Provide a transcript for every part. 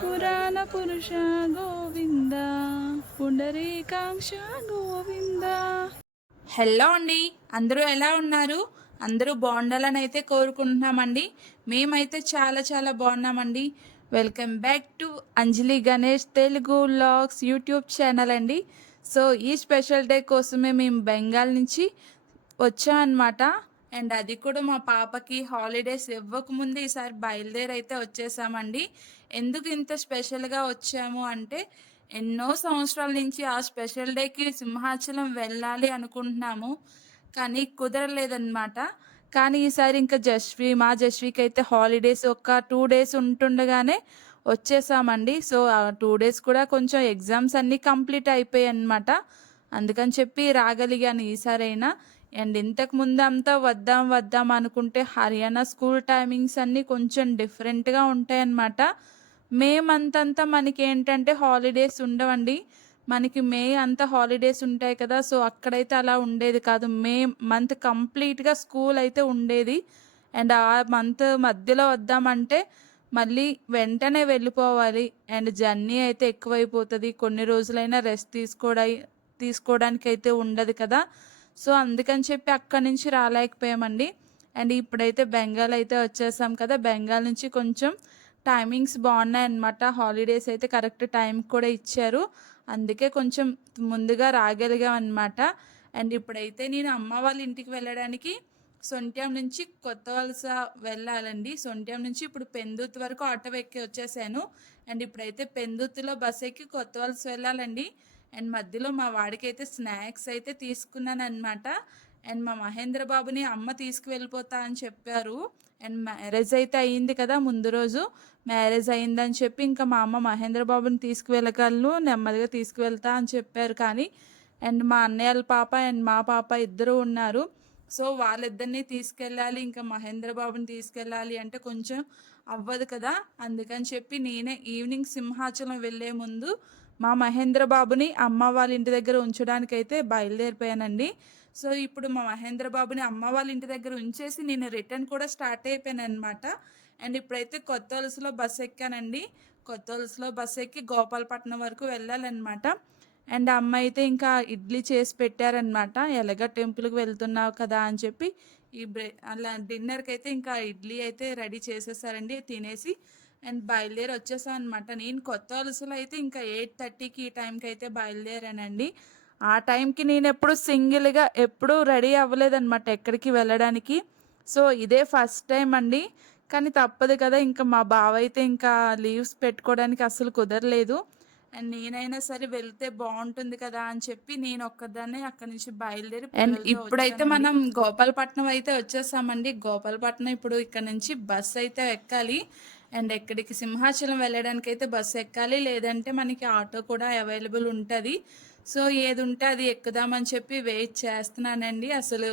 పురాణ పురుష గోవింద పుండరీకాంక్ష గోవింద. హలో అండి అందరూ ఎలా ఉన్నారు? అందరూ బాగుండాలని అయితే కోరుకుంటున్నామండి. మేమైతే చాలా చాలా బాగున్నామండి. Welcome back to Anjali Ganesh Telugu vlogs YouTube channel అండి. సో ఈ స్పెషల్ డే కోసమే మేము బెంగాల్ నుంచి వచ్చాం అండ్ అది కూడా మా పాపకి హాలిడేస్ ఇవ్వకముందు ఈసారి బయలుదేరి అయితే వచ్చేసామండి. ఎందుకు ఇంత స్పెషల్గా వచ్చాము అంటే ఎన్నో సంవత్సరాల నుంచి ఆ స్పెషల్ డేకి సింహాచలం వెళ్ళాలి అనుకుంటున్నాము. కానీ కుదరలేదన్నమాట. కానీ ఈసారి ఇంకా జస్వి మా జస్వికి అయితే హాలిడేస్ ఒక టూ డేస్ ఉంటుండగానే వచ్చేసామండి. సో ఆ టూ డేస్ కూడా కొంచెం ఎగ్జామ్స్ అన్నీ కంప్లీట్ అయిపోయాయి అన్నమాట అందుకని చెప్పి రాగలిగాను ఈసారైనా. అండ్ ఇంతకు ముందు అంతా వద్దాం వద్దాం అనుకుంటే హర్యానా స్కూల్ టైమింగ్స్ అన్నీ కొంచెం డిఫరెంట్గా ఉంటాయన్నమాట. మేమంతంతా మనకి ఏంటంటే హాలిడేస్ ఉండవండి. మనకి మే అంతా హాలిడేస్ ఉంటాయి కదా సో అక్కడైతే అలా ఉండేది కాదు. మే మంత్ కంప్లీట్గా స్కూల్ అయితే ఉండేది. అండ్ ఆ మంత్ మధ్యలో వద్దామంటే మళ్ళీ వెంటనే వెళ్ళిపోవాలి. అండ్ జర్నీ అయితే ఎక్కువైపోతుంది. కొన్ని రోజులైనా రెస్ట్ తీసుకోవడం తీసుకోవడానికి అయితే ఉండదు కదా. సో అందుకని చెప్పి అక్కడి నుంచి రాలేకపోయామండి. అండ్ ఇప్పుడైతే బెంగాల్ అయితే వచ్చేసాం కదా. బెంగాల్ నుంచి కొంచెం టైమింగ్స్ బాగున్నాయి అనమాట హాలిడేస్ అయితే కరెక్ట్ టైం కూడా ఇచ్చారు. అందుకే కొంచెం ముందుగా రాగలిగాం అనమాట అండ్ ఇప్పుడైతే నేను అమ్మ వాళ్ళ ఇంటికి వెళ్ళడానికి సొంట్యం నుంచి కొత్త వలస వెళ్ళాలండి. సొంట్యం నుంచి ఇప్పుడు పెందుత్ వరకు ఆటో ఎక్కి వచ్చేసాను. అండ్ ఇప్పుడైతే పెందుత్తులో బస్ ఎక్కి కొత్త వలస వెళ్ళాలండి. అండ్ మధ్యలో మా వాడికి అయితే స్నాక్స్ అయితే తీసుకున్నాను అనమాట అండ్ మా మహేంద్ర బాబుని అమ్మ తీసుకువెళ్ళిపోతా అని చెప్పారు. అండ్ మ్యారేజ్ అయితే అయ్యింది కదా ముందు రోజు. మ్యారేజ్ అయిందని చెప్పి ఇంకా మా అమ్మ మహేంద్ర బాబుని తీసుకువెళ్ళగలను నెమ్మదిగా తీసుకువెళ్తా అని చెప్పారు కానీ అండ్ మా అన్నయ్యల పాప అండ్ మా పాప ఇద్దరు ఉన్నారు. సో వాళ్ళిద్దరిని తీసుకెళ్ళాలి ఇంకా మహేంద్ర బాబుని తీసుకెళ్ళాలి అంటే కొంచెం అవ్వదు కదా. అందుకని చెప్పి నేనే ఈవినింగ్ సింహాచలం వెళ్ళే ముందు మా మహేంద్ర బాబుని అమ్మ వాళ్ళ ఇంటి దగ్గర ఉంచడానికైతే బయలుదేరిపోయానండి. సో ఇప్పుడు మా మహేంద్ర బాబుని అమ్మ వాళ్ళ ఇంటి దగ్గర ఉంచేసి నేను రిటర్న్ కూడా స్టార్ట్ అయిపోయాను అనమాట అండ్ ఇప్పుడైతే కొత్త వలసలో బస్ ఎక్కానండి. కొత్త వలసలో బస్ ఎక్కి గోపాలపట్నం వరకు వెళ్ళాలన్నమాట. అండ్ అమ్మ అయితే ఇంకా ఇడ్లీ చేసి పెట్టారనమాట ఎలాగ టెంపుల్కి వెళ్తున్నావు కదా అని చెప్పి ఈ బ్రే అలా డిన్నర్కి అయితే ఇంకా ఇడ్లీ అయితే రెడీ చేసేసారండి తినేసి. అండ్ బయలుదేరి వచ్చేసాను అనమాట నేను కొత్త వలసలో అయితే ఇంకా ఎయిట్ థర్టీకి ఈ టైంకి అయితే బయలుదేరానండి. ఆ టైంకి నేను ఎప్పుడు సింగిల్గా ఎప్పుడూ రెడీ అవ్వలేదన్నమాట ఎక్కడికి వెళ్ళడానికి. సో ఇదే ఫస్ట్ టైం అండి. కానీ తప్పదు కదా ఇంకా మా బావ అయితే ఇంకా లీవ్స్ పెట్టుకోవడానికి అసలు కుదరలేదు. అండ్ నేనైనా సరే వెళ్తే బాగుంటుంది కదా అని చెప్పి నేను ఒక్కదాన్నే అక్కడి నుంచి బయలుదేరి అండ్ ఇప్పుడైతే మనం గోపాలపట్నం అయితే వచ్చేసామండి. గోపాలపట్నం ఇప్పుడు ఇక్కడ నుంచి బస్ అయితే ఎక్కాలి. అండ్ ఎక్కడికి సింహాచలం వెళ్ళడానికి అయితే బస్సు ఎక్కాలి. లేదంటే మనకి ఆటో కూడా అవైలబుల్ ఉంటుంది. సో ఏది ఉంటే అది ఎక్కుదామని చెప్పి వెయిట్ చేస్తున్నానండి. అసలు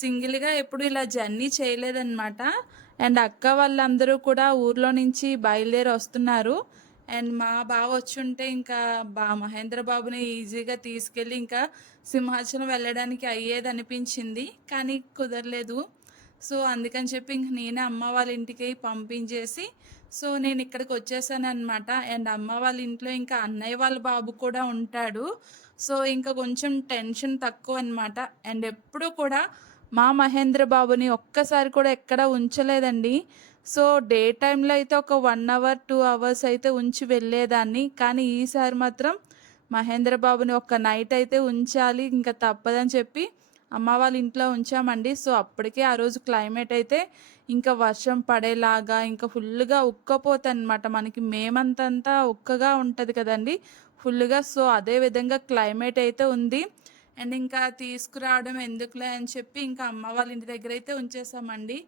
సింగిల్గా ఎప్పుడు ఇలా జర్నీ చేయలేదన్నమాట. అండ్ అక్క వాళ్ళందరూ కూడా ఊర్లో నుంచి బయలుదేరి వస్తున్నారు. అండ్ మా బావ వచ్చి ఉంటే ఇంకా బా మహేంద్ర బాబుని ఈజీగా తీసుకెళ్ళి ఇంకా సింహాచలం వెళ్ళడానికి అయ్యేది అనిపించింది కానీ కుదరలేదు. సో అందుకని చెప్పి ఇంక నేనే అమ్మ వాళ్ళ ఇంటికి పంపించేసి సో నేను ఇక్కడికి వచ్చేసాను అనమాట అండ్ అమ్మ వాళ్ళ ఇంట్లో ఇంకా అన్నయ్య వాళ్ళ బాబు కూడా ఉంటాడు. సో ఇంకా కొంచెం టెన్షన్ తక్కువ అనమాట అండ్ ఎప్పుడు కూడా మా మహేంద్ర బాబుని ఒక్కసారి కూడా ఎక్కడ ఉంచలేదండి. సో డే టైంలో అయితే ఒక వన్ అవర్ టూ అవర్స్ అయితే ఉంచి వెళ్ళేదాన్ని. కానీ ఈసారి మాత్రం మహేంద్ర బాబుని ఒక్క నైట్ అయితే ఉంచాలి ఇంకా తప్పదని చెప్పి అమ్మ వాళ్ళ ఇంట్లో ఉంచామండి. సో అప్పటికే ఆ రోజు క్లైమేట్ అయితే ఇంకా వర్షం పడేలాగా ఇంకా ఫుల్గా ఉక్కపోతుంది అనమాట మనకి మేమంతంతా ఉక్కగా ఉంటుంది కదండి. ఫుల్గా. సో అదే విధంగా క్లైమేట్ అయితే ఉంది. అండ్ ఇంకా తీసుకురావడం ఎందుకులే అని చెప్పి ఇంకా అమ్మ వాళ్ళ ఇంటి దగ్గర అయితే ఉంచేసామండి.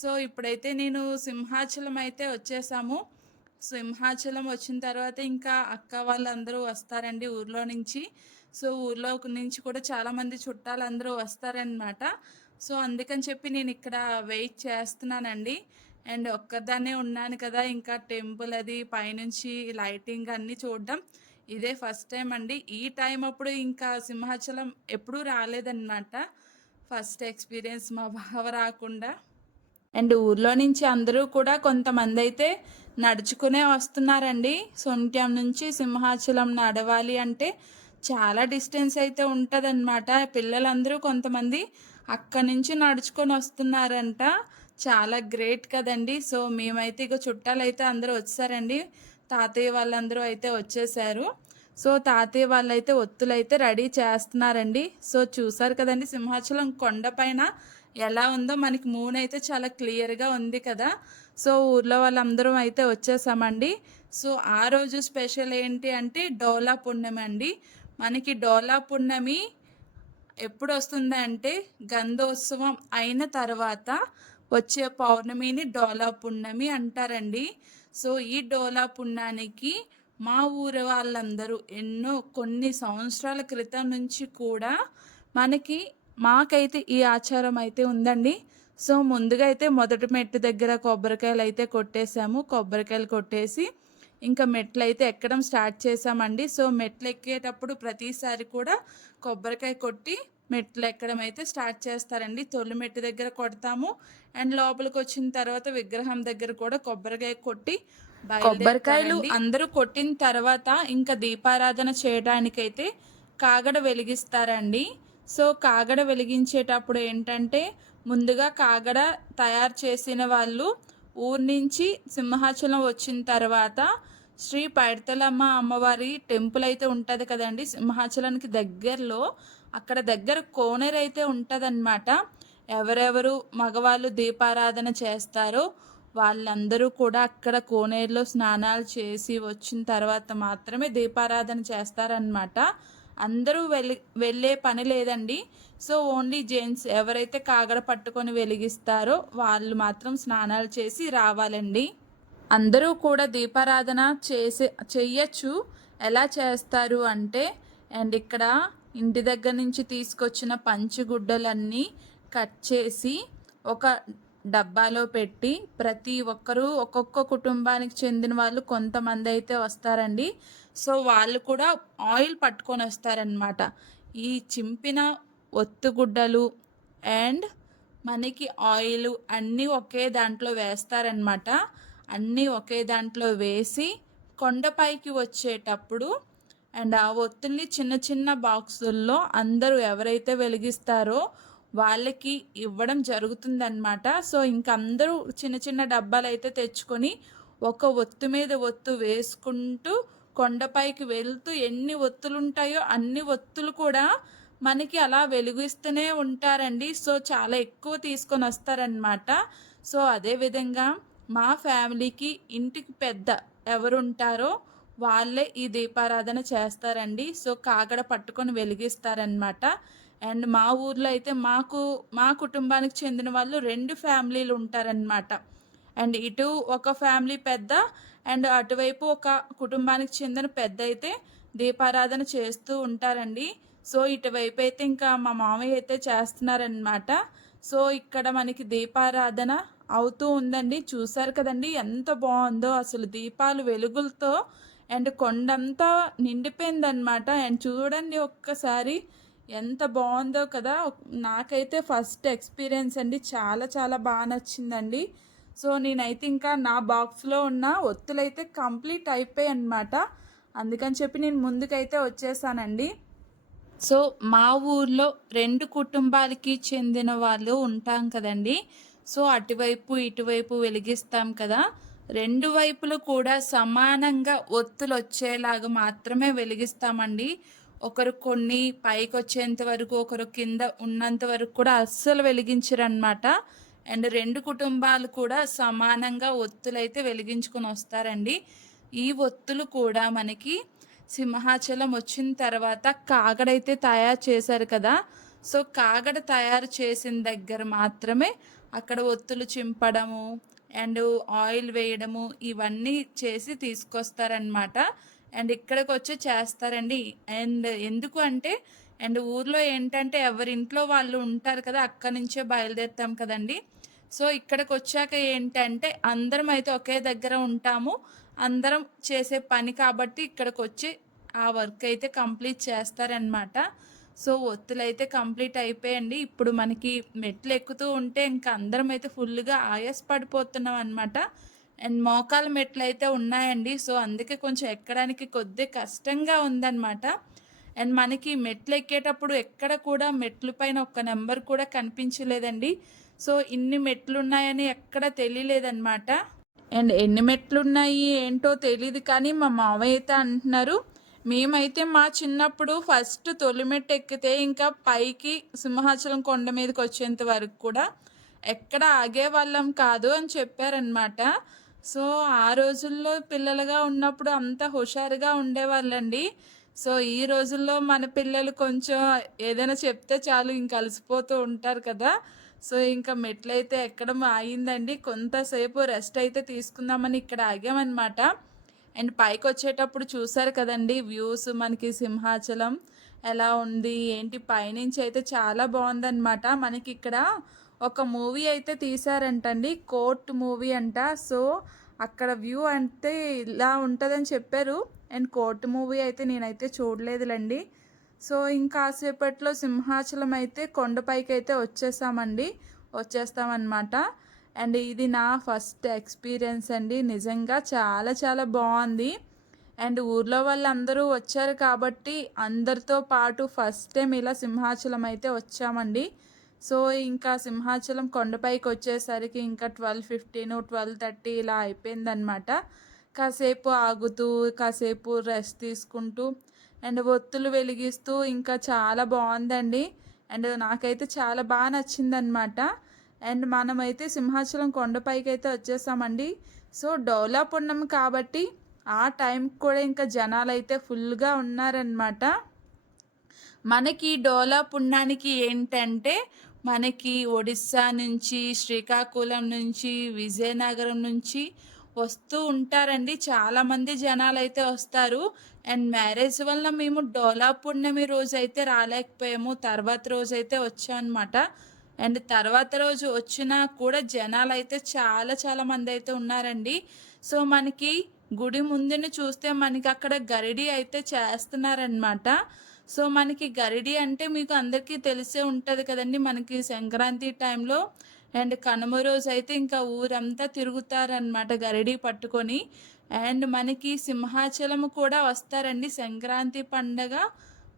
సో ఇప్పుడైతే నేను సింహాచలం అయితే వచ్చేసాము. సింహాచలం వచ్చిన తర్వాత ఇంకా అక్క వాళ్ళందరూ వస్తారండి ఊర్లో నుంచి. సో ఊర్లో నుంచి కూడా చాలామంది చుట్టాలందరూ వస్తారనమాట సో అందుకని చెప్పి నేను ఇక్కడ వెయిట్ చేస్తున్నానండి. అండ్ ఒక్కదాన్నే ఉన్నాను కదా ఇంకా టెంపుల్ అది పైనుంచి లైటింగ్ అన్నీ చూడడం. ఇదే ఫస్ట్ టైం అండి. ఈ టైం అప్పుడు ఇంకా సింహాచలం ఎప్పుడూ రాలేదన్నమాట. ఫస్ట్ ఎక్స్పీరియన్స్ మా బావ రాకుండా. అండ్ ఊర్లో నుంచి అందరూ కూడా కొంతమంది అయితే నడుచుకునే వస్తున్నారండి. సొంట్యం నుంచి సింహాచలం నడవాలి అంటే చాలా డిస్టెన్స్ అయితే ఉంటుందన్నమాట. పిల్లలందరూ కొంతమంది అక్కడి నుంచి నడుచుకొని వస్తున్నారంట. చాలా గ్రేట్ కదండి. సో మేమైతే ఇక చుట్టాలు అయితే అందరూ వచ్చారండి. తాతయ్య వాళ్ళందరూ అయితే వచ్చేసారు. సో తాతయ్య వాళ్ళైతే ఒత్తులు అయితే రెడీ చేస్తున్నారండి. సో చూసారు కదండి సింహాచలం కొండపైన ఎలా ఉందో. మనకి మూన్ అయితే చాలా క్లియర్గా ఉంది కదా. సో ఊర్లో వాళ్ళందరం అయితే వచ్చేసామండి. సో ఆ రోజు స్పెషల్ ఏంటి అంటే డోలా పుణ్యమి అండి. మనకి డోలా పుణ్యమి ఎప్పుడు వస్తుందంటే గంధోత్సవం అయిన తర్వాత వచ్చే పౌర్ణమిని డోలా పుణ్యమి అంటారండి. సో ఈ డోలా పున్నానికి మా ఊరి వాళ్ళందరూ ఎన్నో కొన్ని సంవత్సరాల క్రితం నుంచి కూడా మనకి మాకైతే ఈ ఆచారం అయితే ఉందండి. సో ముందుగా అయితే మొదటి మెట్టు దగ్గర కొబ్బరికాయలు అయితే కొట్టేసాము. కొబ్బరికాయలు కొట్టేసి ఇంకా మెట్లు అయితే ఎక్కడం స్టార్ట్ చేసామండి సో మెట్లు ఎక్కేటప్పుడు ప్రతిసారి కూడా కొబ్బరికాయ కొట్టి మెట్లు ఎక్కడం అయితే స్టార్ట్ చేస్తారండి. తొలి మెట్టు దగ్గర కొడతాము. అండ్ లోపలికి వచ్చిన తర్వాత విగ్రహం దగ్గర కూడా కొబ్బరికాయ కొట్టి కొబ్బరికాయలు అందరూ కొట్టిన తర్వాత ఇంకా దీపారాధన చేయడానికైతే కాగడ వెలిగిస్తారండి. సో కాగడ వెలిగించేటప్పుడు ఏంటంటే ముందుగా కాగడ తయారు చేసిన వాళ్ళు ఊరు నుంచి సింహాచలం వచ్చిన తర్వాత శ్రీ పైడతలమ్మ అమ్మవారి టెంపుల్ అయితే ఉంటుంది కదండి. సింహాచలానికి దగ్గరలో అక్కడ దగ్గర కోనేరు అయితే ఉంటుందన్నమాట. ఎవరెవరు మగవాళ్ళు దీపారాధన చేస్తారో వాళ్ళందరూ కూడా అక్కడ కోనేరులో స్నానాలు చేసి వచ్చిన తర్వాత మాత్రమే దీపారాధన చేస్తారనమాట అందరూ వెళ్ళి వెళ్ళే పని లేదండి. సో ఓన్లీ జెంట్స్ ఎవరైతే కాగడ పట్టుకొని వెలిగిస్తారో వాళ్ళు మాత్రం స్నానాలు చేసి రావాలండి. అందరూ కూడా దీపారాధన చేసే చెయ్యొచ్చు. ఎలా చేస్తారు అంటే అండ్ ఇక్కడ ఇంటి దగ్గర నుంచి తీసుకొచ్చిన పంచిగుడ్డలన్నీ కట్ చేసి ఒక డబ్బాలో పెట్టి ప్రతి ఒక్కరూ ఒక్కొక్క కుటుంబానికి చెందిన వాళ్ళు కొంతమంది అయితే వస్తారండి. సో వాళ్ళు కూడా ఆయిల్ పట్టుకొని వస్తారనమాట ఈ చింపిన ఒత్తుగుడ్డలు అండ్ మనకి ఆయిల్ అన్నీ ఒకే దాంట్లో వేస్తారనమాట అన్నీ ఒకే దాంట్లో వేసి కొండపైకి వచ్చేటప్పుడు అండ్ ఆ ఒత్తుల్ని చిన్న చిన్న బాక్సుల్లో అందరూ ఎవరైతే వెలిగిస్తారో వాళ్ళకి ఇవ్వడం జరుగుతుందన్నమాట. సో ఇంక అందరూ చిన్న చిన్న డబ్బాలు అయితే తెచ్చుకొని ఒక ఒత్తు మీద ఒత్తు వేసుకుంటూ కొండపైకి వెళ్తూ ఎన్ని ఒత్తులు ఉంటాయో అన్ని ఒత్తులు కూడా మనకి అలా వెలుగిస్తూనే ఉంటారండి. సో చాలా ఎక్కువ తీసుకొని వస్తారనమాట సో అదేవిధంగా మా ఫ్యామిలీకి ఇంటికి పెద్ద ఎవరుంటారో వాళ్ళే ఈ దీపారాధన చేస్తారండి. సో కాగడ పట్టుకొని వెలిగిస్తారనమాట అండ్ మా ఊర్లో అయితే మాకు మా కుటుంబానికి చెందిన వాళ్ళు రెండు ఫ్యామిలీలు ఉంటారనమాట అండ్ ఇటు ఒక ఫ్యామిలీ పెద్ద అండ్ అటువైపు ఒక కుటుంబానికి చెందిన పెద్ద అయితే దీపారాధన చేస్తూ ఉంటారండి. సో ఇటువైపు అయితే ఇంకా మా మామయ్య అయితే చేస్తున్నారనమాట సో ఇక్కడ మనకి దీపారాధన అవుతూ ఉందండి. చూసారు కదండి ఎంత బాగుందో అసలు దీపాలు వెలుగులతో అండ్ కొండంతా నిండిపోయిందనమాట అండ్ చూడండి ఒక్కసారి ఎంత బాగుందో కదా. నాకైతే ఫస్ట్ ఎక్స్పీరియన్స్ అండి చాలా చాలా బాగా నచ్చిందండి. సో నేనైతే ఇంకా నా బాక్స్లో ఉన్న ఒత్తులైతే కంప్లీట్ అయిపోయాయి అనమాట అందుకని చెప్పి నేను ముందుకైతే వచ్చేసానండి. సో మా ఊర్లో రెండు కుటుంబాలకి చెందిన వాళ్ళు ఉంటాం కదండి. సో అటువైపు ఇటువైపు వెలిగిస్తాం కదా. రెండు వైపులు కూడా సమానంగా ఒత్తులు వచ్చేలాగా మాత్రమే వెలిగిస్తామండి. ఒకరు కొన్ని పైకి వచ్చేంత వరకు ఒకరు కింద ఉన్నంత వరకు కూడా అస్సలు వెలిగించరనమాట అండ్ రెండు కుటుంబాలు కూడా సమానంగా ఒత్తులైతే వెలిగించుకొని వస్తారండి. ఈ ఒత్తులు కూడా మనకి సింహాచలం వచ్చిన తర్వాత కాగడైతే తయారు చేశారు కదా. సో కాగడ తయారు చేసిన దగ్గర మాత్రమే అక్కడ ఒత్తులు చింపడము అండ్ ఆయిల్ వేయడము ఇవన్నీ చేసి తీసుకొస్తారనమాట అండ్ ఇక్కడికి వచ్చి చేస్తారండి. అండ్ ఎందుకు అంటే అండ్ ఊర్లో ఏంటంటే ఎవరింట్లో వాళ్ళు ఉంటారు కదా అక్కడి నుంచే బయలుదేరుతాం కదండి. సో ఇక్కడికి వచ్చాక ఏంటంటే అందరం అయితే ఒకే దగ్గర ఉంటాము. అందరం చేసే పని కాబట్టి ఇక్కడికి వచ్చి ఆ వర్క్ అయితే కంప్లీట్ చేస్తారనమాట సో ఒత్తులు అయితే కంప్లీట్ అయిపోయండి. ఇప్పుడు మనకి మెట్లు ఎక్కుతూ ఉంటే ఇంకా అందరం అయితే ఫుల్గా ఆయాస్ పడిపోతున్నాం అనమాట అండ్ మోకాల మెట్లు అయితే ఉన్నాయండి. సో అందుకే కొంచెం ఎక్కడానికి కొద్ది కష్టంగా ఉందన్నమాట. అండ్ మనకి మెట్లు ఎక్కేటప్పుడు ఎక్కడ కూడా మెట్లు పైన ఒక్క నెంబర్ కూడా కనిపించలేదండి. సో ఇన్ని మెట్లు ఉన్నాయని ఎక్కడ తెలియలేదన్నమాట. అండ్ ఎన్ని మెట్లు ఉన్నాయి ఏంటో తెలియదు కానీ మా మామయ్య అయితే అంటున్నారు మేమైతే మా చిన్నప్పుడు ఫస్ట్ తొలి మెట్టు ఎక్కితే ఇంకా పైకి సింహాచలం కొండ మీదకి వచ్చేంత వరకు కూడా ఎక్కడ ఆగే వాళ్ళం కాదు అని చెప్పారనమాట సో ఆ రోజుల్లో పిల్లలుగా ఉన్నప్పుడు అంత హుషారుగా ఉండేవాళ్ళండి. సో ఈ రోజుల్లో మన పిల్లలు కొంచెం ఏదైనా చెప్తే చాలు ఇంక అలసిపోతూ ఉంటారు కదా. సో ఇంకా మెట్లయితే ఎక్కడం ఆగిందండి. కొంతసేపు రెస్ట్ అయితే తీసుకుందామని ఇక్కడ ఆగామన్నమాట. అండ్ పైకి వచ్చేటప్పుడు చూసారు కదండి వ్యూస్ మనకి సింహాచలం ఎలా ఉంది ఏంటి పైనుంచి అయితే చాలా బాగుందన్నమాట. మనకి ఇక్కడ ఒక మూవీ అయితే తీశారంటండి కోర్ట్ మూవీ అంట. సో అక్కడ వ్యూ అంటే ఇలా ఉంటుందని చెప్పారు. అండ్ కోర్టు మూవీ అయితే నేనైతే చూడలేదులండి. సో ఇంకాసేపట్లో సింహాచలం అయితే కొండపైకి అయితే వచ్చేసామండి. వచ్చేస్తామన్నమాట. అండ్ ఇది నా ఫస్ట్ ఎక్స్పీరియన్స్ అండి. నిజంగా చాలా చాలా బాగుంది. అండ్ ఊర్లో వాళ్ళందరూ వచ్చారు కాబట్టి అందరితో పాటు ఫస్ట్ టైం ఇలా సింహాచలం అయితే వచ్చామండి. సో ఇంకా సింహాచలం కొండపైకి వచ్చేసరికి ఇంకా ట్వెల్వ్ ఫిఫ్టీన్ ట్వెల్వ్ థర్టీ ఇలా అయిపోయిందనమాట కాసేపు ఆగుతూ కాసేపు రెస్ట్ తీసుకుంటూ అండ్ ఒత్తులు వెలిగిస్తూ ఇంకా చాలా బాగుందండి. అండ్ నాకైతే చాలా బాగా నచ్చిందనమాట అండ్ మనమైతే సింహాచలం కొండపైకి అయితే వచ్చేసామండి. సో డెవలప్ ఉన్నాం కాబట్టి ఆ టైంకి కూడా ఇంకా జనాలు అయితే ఫుల్గా ఉన్నారనమాట మనకి డోలా ఉండడానికి ఏంటంటే మనకి ఒడిస్సా నుంచి శ్రీకాకుళం నుంచి విజయనగరం నుంచి వస్తూ ఉంటారండి. చాలామంది జనాలు అయితే వస్తారు. అండ్ మ్యారేజ్ వల్ల మేము డోలా పుణ్యమి రోజు అయితే రాలేకపోయాము. తర్వాత రోజు అయితే వచ్చామన్నమాట అండ్ తర్వాత రోజు వచ్చినా కూడా జనాలు అయితే చాలా చాలా మంది అయితే ఉన్నారండి. సో మనకి గుడి ముందుని చూస్తే మనకి అక్కడ గరిడి అయితే చేస్తున్నారనమాట. సో మనకి గరిడి అంటే మీకు అందరికీ తెలిసే ఉంటుంది కదండి. మనకి సంక్రాంతి టైంలో అండ్ కనుమ రోజు అయితే ఇంకా ఊరంతా తిరుగుతారనమాట గరిడి పట్టుకొని. అండ్ మనకి సింహాచలం కూడా వస్తారండి. సంక్రాంతి పండగ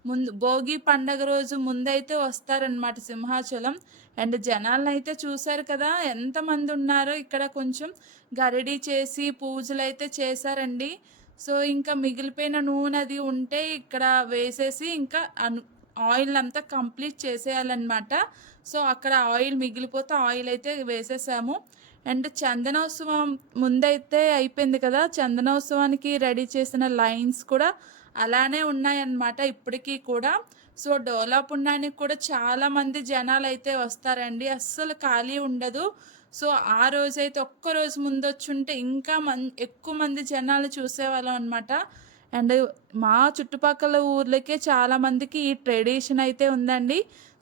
ముందు భోగి పండగ రోజు ముందైతే వస్తారనమాట సింహాచలం. అండ్ జనాలను అయితే చూశారు కదా ఎంతమంది ఉన్నారో ఇక్కడ కొంచెం గరిడి చేసి పూజలు అయితే చేశారండి. సో ఇంకా మిగిలిపోయిన నూనె అది ఉంటే ఇక్కడ వేసేసి ఇంకా అను ఆయిల్ అంతా కంప్లీట్ చేసేయాలన్నమాట. సో అక్కడ ఆయిల్ మిగిలిపోతే ఆయిల్ అయితే వేసేసాము. అండ్ చందనోత్సవం ముందైతే అయిపోయింది కదా చందనోత్సవానికి రెడీ చేసిన లైన్స్ కూడా అలానే ఉన్నాయన్నమాట ఇప్పటికీ కూడా. సో డోలాపుండానికి కూడా చాలామంది జనాలు అయితే వస్తారండి. అస్సలు ఖాళీ ఉండదు. సో ఆ రోజైతే ఒక్క రోజు ముందు వచ్చుంటే ఇంకా మన్ ఎక్కువ మంది జనాలు చూసేవాళ్ళం అనమాట అండ్ మా చుట్టుపక్కల ఊర్లకే చాలామందికి ఈ ట్రెడిషన్ అయితే ఉందండి.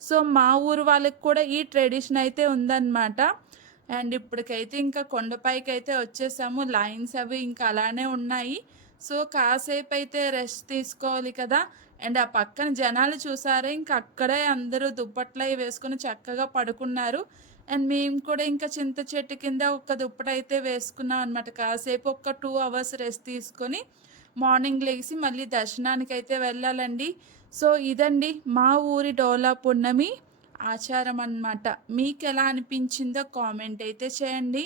సో మా ఊరు వాళ్ళకి కూడా ఈ ట్రెడిషన్ అయితే ఉందన్నమాట. అండ్ ఇప్పటికైతే ఇంకా కొండపైకి అయితే వచ్చేసాము. లైన్స్ అవి ఇంకా అలానే ఉన్నాయి. సో కాసేపు అయితే రెస్ట్ తీసుకోవాలి కదా. అండ్ ఆ పక్కన జనాలు చూసారే ఇంకా అక్కడే అందరూ దుప్పట్లు అవి వేసుకొని చక్కగా పడుకున్నారు. అండ్ మేము కూడా ఇంకా చింత చెట్టు కింద ఒక దుప్పటి అయితే వేసుకున్నాం అనమాట కాసేపు ఒక టూ అవర్స్ రెస్ట్ తీసుకొని మార్నింగ్ లేచి మళ్ళీ దర్శనానికి అయితే వెళ్ళాలండి. సో ఇదండి మా ఊరి డోలా పున్నమి ఆచారం అన్నమాట మీకు ఎలా అనిపించిందో కామెంట్ అయితే చేయండి.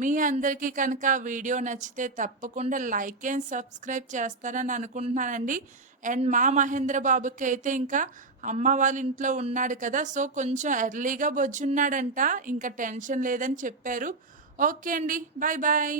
మీ అందరికీ కనుక వీడియో నచ్చితే తప్పకుండా లైక్ అండ్ సబ్స్క్రైబ్ చేస్తారని అనుకుంటున్నానండి. అండ్ మా మహేంద్ర బాబుకి అయితే ఇంకా అమ్మ వాళ్ళ ఇంట్లో ఉన్నాడు కదా సో కొంచెం ఎర్లీగా బొజ్జున్నాడంట ఇంకా టెన్షన్ లేదని చెప్పారు. ఓకే అండి బాయ్ బాయ్